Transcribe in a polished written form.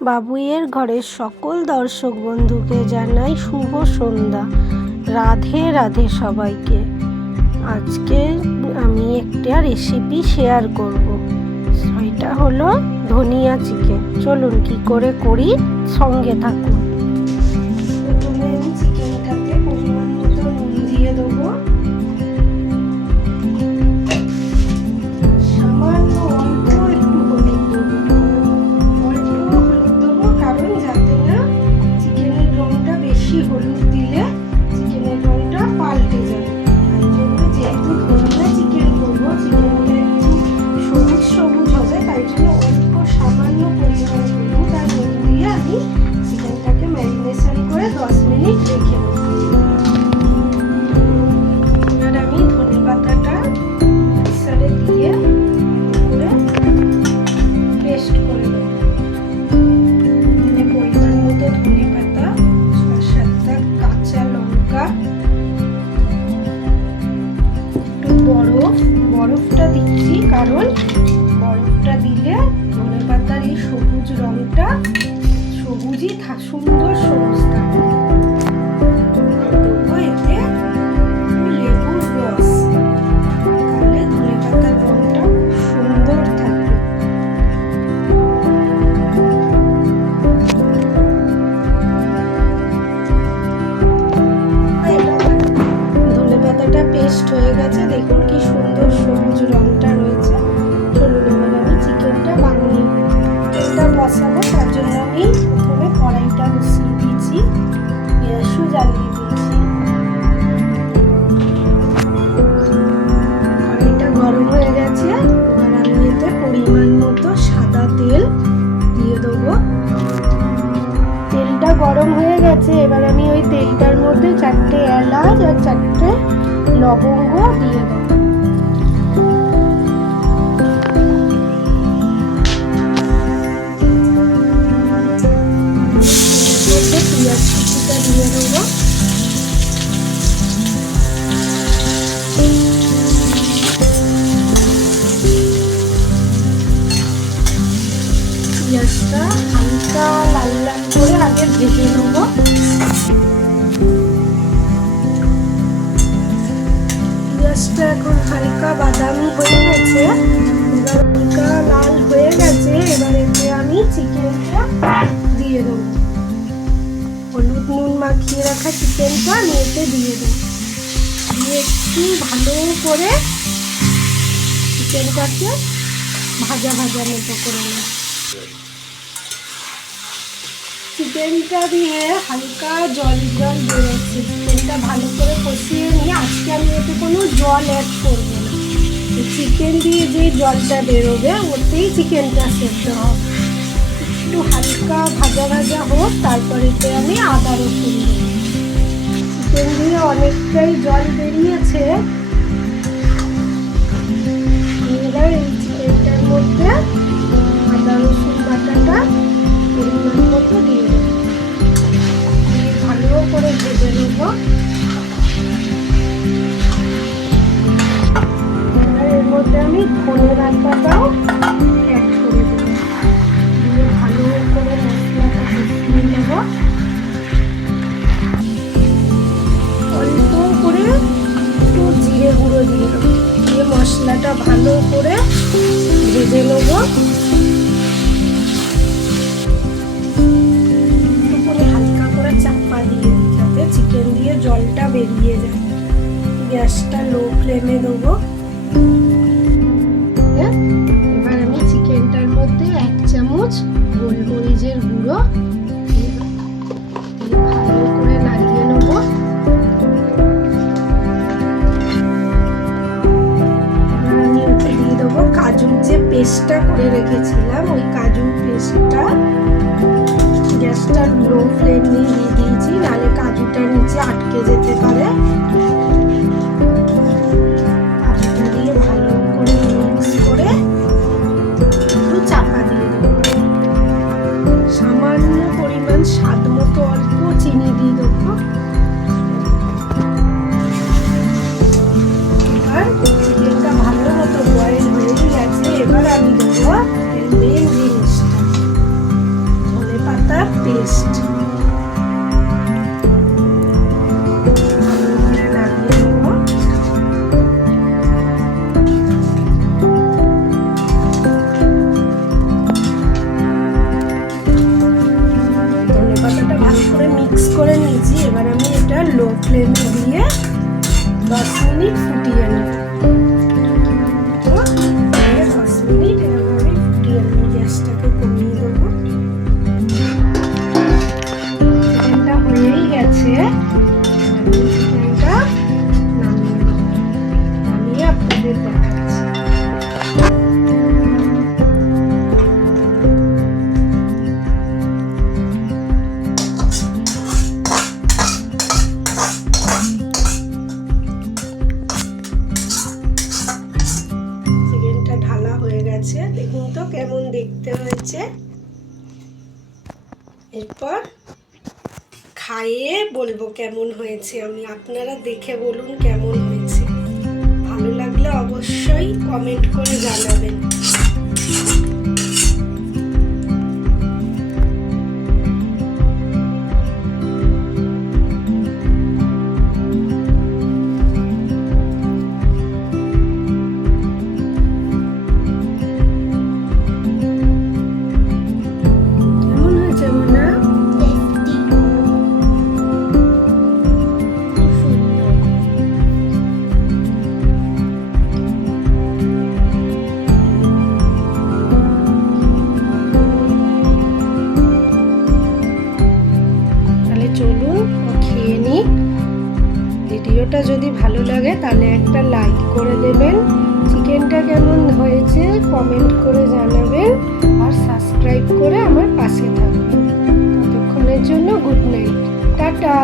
বাবুইয়ের ঘরের সকল দর্শক বন্ধুকে জানাই শুভ সন্ধ্যা। রাধে রাধে সবাইকে। আজকে আমি একটা রেসিপি শেয়ার করব। সেটা হলো ধনিয়া চিকেন। চলুন কি করে করি, সঙ্গে থাকুন। প্রথমে আমি চিকেনটাতে পরিমাণ মতো নুন দিয়ে দেবো। হলুদ দিলে চিকেনের রংটা পাল্টে যাবে। তাই জন্য যেহেতু ধনিয়া চিকেন করবো, চিকেনটা একটু সবুজ সবুজ হবে, তাই জন্য অল্প সামান্য পরিমাণে হলুদ আর নুন দিয়ে আমি চিকেনটাকে ম্যারিনেশন করে 10 মিনিট রেখে দেবো। এবার আমি ধনে পাতাটা মিক্সারে দিয়ে করে পেস্ট করে দেবো। পরিমাণ মতো ধনে পাতা, কাঁচা লঙ্কা, একটু বরফটা দিচ্ছি, কারণ বরফটা দিলে ধনে পাতার এই সবুজ রংটা সবুজই সুন্দর সবুজ থাকে। এতে লেবুর রস, তাহলে ধনে পাতার রংটা সুন্দর থাকে। পেস্ট হয়ে গেছে, দেখুন কি সুন্দর সবুজ রংটা রয়েছে। চলুন এবার আমি চিকেনটা বানিয়ে তেলটা বসাবো। তার জন্য আমি প্রথমে কড়াইটা বসিয়ে দিয়েছি, গ্যাসও জ্বালিয়ে দিয়েছি। কড়াইটা গরম হয়ে গেছে, এবার আমি এতে পরিমাণ মতো সাদা তেল দিয়ে দেবো। তেলটা গরম হয়ে গেছে, এবার আমি ওই তেলটার মধ্যে 4টে এলাচ আর 4টে লবঙ্গ দিয়ে দেবো। পেঁয়াজ কুচিটা দিয়ে দেবো। পেঁয়াজটা হালকা লাল লাল করে আগে ভেজে নেবো। পেঁয়াজটা এখন হালকা বাদামি হয়ে গেছে, এবার হালকা লাল হয়ে গেছে। এবার এতে আমি চিকেনটা দিয়ে দেবো। হলুদ নুন মাখিয়ে রাখা চিকেনটা আমি এতে দিয়ে দেবো। দিয়ে একটু ভালো করে চিকেনটাকে ভাজা ভাজা মতো করে নেব। চিকেনটা দিয়ে হালকা জল বেরোচ্ছে, চিকেনটা ভালো করে কষিয়ে নিয়ে আজকে আমি এতে কোনো জল অ্যাড করবো না। চিকেন দিয়ে যে জলটা বেরোবে ওতেই চিকেনটা সেদ্ধ হবে। একটু হালকা ভাজা ভাজা হোক, তারপরে এতে আমি আদা রসুন দেবো। চিকেন দিয়ে অনেকটাই জল বেরিয়েছে, এবার এই চিকেনটার মধ্যে আদা রসুন বাটাটা পরিমাণ মতো দিয়ে দেবো। ভালো করে ভেজে নেব। এর মধ্যে আমি ধনে পাতাটাও অ্যাড করে দেবো। দিয়ে ভালো করে মশলাটা কষিয়ে নেব। অল্প করে একটু জিরে গুঁড়ো দিয়ে দেবো। দিয়ে মশলাটা ভালো করে ভেজে নেব। চাপা দিয়ে যাতে চিকেন দিয়ে জলটা বেরিয়ে যায়। গ্যাসটা লো ফ্লেমে দেবো। এবার আমি চিকেনটার মধ্যে 1 চামচ গোলমরিচের গুঁড়ো ভালো করে নাড়িয়ে নেব। এবার আমি ওতে দিয়ে দেবো কাজুর যে পেস্টটা করে রেখেছিলাম, ওই কাজুর পেস্টটা। গ্যাসটা লো ফ্লেম নিয়ে দিয়ে দিয়েছি, নাহলে কাজুটা নিচে আটকে যেতে পারে। কাজুটা দিয়ে ভালো করে মিক্স করে একটু চাপা দিয়ে দেবো। সামান্য পরিমাণ স্বাদ মতো অল্প চিনি দিয়ে দেবো। এবার চিকেনটা ভালো মতো বয়েল হয়ে গেছে, এবার আমি দেবো মেন জিনিসটা, ধনে টেস্ট। ধনেপাতাটা ভালো করে মিক্স করে নিয়েছি। এবার আমি এটা লো ফ্লেমে দিয়ে 10 মিনিট ফুটিয়ে নেব। 10 মিনিট এবার আমি ফুটিয়ে নেব, গ্যাসটাকে কমিয়ে দেবো। চিকেনটা হয়েই গেছে, আমি চিকেনটা নামিয়ে নেব, নামিয়ে আপনাদের দেখাচ্ছি। দেখুন তো কেমন দেখতে হয়েছে। এরপর খাইয়ে বলবো কেমন হয়েছে আমি, আপনারা দেখে বলুন কেমন হয়েছে। ভালো লাগলে অবশ্যই কমেন্ট করে জানাবেন। চলুন খেয়ে নিই। ভিডিওটা যদি ভালো লাগে তাহলে একটা লাইক করে দেবেন, চিকেনটা কেমন হয়েছে কমেন্ট করে জানাবেন, আর সাবস্ক্রাইব করে আমার পাশে থাকবেন। ততক্ষণের জন্য গুড নাইট, টাটা।